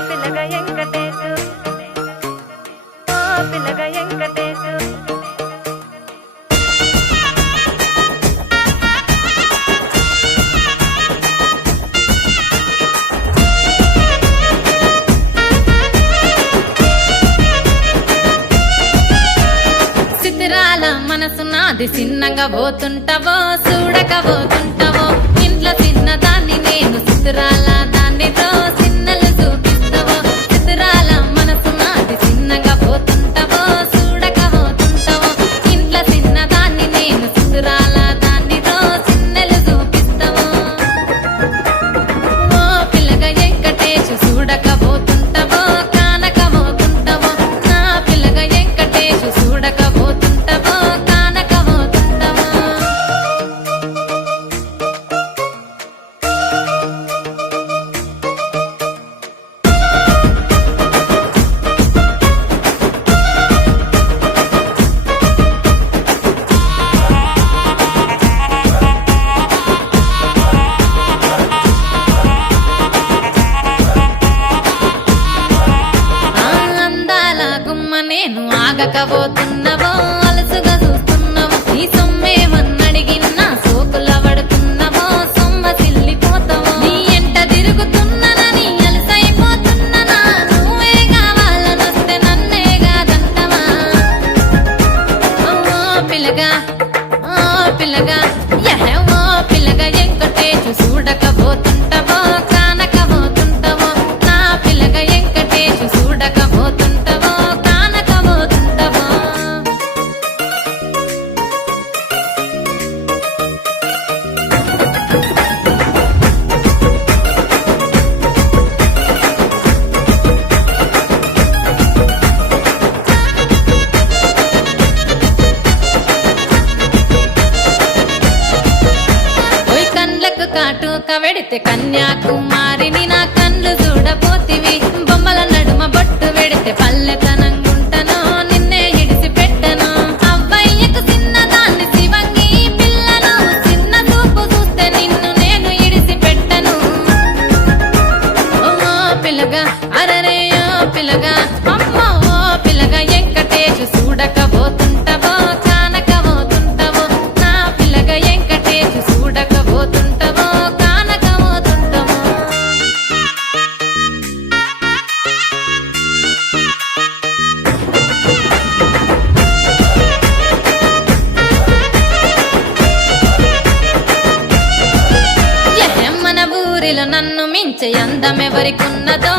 పిల్లగా వెంకటేశు ఓ పిల్లగా వెంకటేశు సితిరాల మనసు నాది చిన్నగా పోతుంటావో చూడక పోతుంటావో ఇంట్లో చిన్నదాన్ని నేను సితిరాల దాన్నితో చిన్నలు చూపిస్తావో సితిరాల మనసు నాది చిన్నగా పోతుంటావో చూడక పోతుంటావో ఇంట్లో చిన్నదాన్ని నేను సితిరాల దాన్నితో చిన్నలు చూపిస్తావో ఓ పిల్లగా వెంకటేశు చూడక పోతుంటావో కానక పోతుంటావో నా పిల్లగా వెంకటేశు చూడక పోతుంటావో కానక పోతుంటావో అందాల గుమ్మ నేను ఆగకపోతున్నావో అలసుగా చూస్తున్నావో నీ సొమ్మేమన్నడిగినా సోకుల పడుతున్నావో సొమ్మ సిల్లిపోతావో నీ ఎంట తిరుగుతున్నానని అలసైపోతున్నానా నువ్వే కావాలనొస్తే నన్నే కాదంటవా ఓ పిల్లగా ఓ పిల్లగా ఓ పిల్లగా వెంకటేశు చూడకపోతుంటావో కానకపోతుంటావో నా పిల్లగా వెంకటేశు చూడకపోతుంటావో కానకపోతుంటావో ఓయ్ కండ్లకు కాటుక వెడితే కన్యాకుమారిని నా కళ్ళు చూడపోతివి బొమ్మల నడుమ బొట్టు వెడితే పల్లెతనంగుంటను నిన్నే ఇడిసి పెట్టను అవ్వయ్యకు చిన్నదాన్ని శివంగి పిల్లను చిన్న చూపు చూస్తే నిన్ను నేను ఇడిసి పెట్టను ఓ పిల్లగా అరరే ఓ పిల్లగా అమ్మో ఓ పిల్లగా వెంకటేశు చూడకపోతుంటావో కానకపోతుంటావో నా పిల్లగా వెంకటేశు చూడకపోతుంటావో కానకపోతుంటావో మన ఊరిలో నన్ను మించే అందమెవరికున్నదో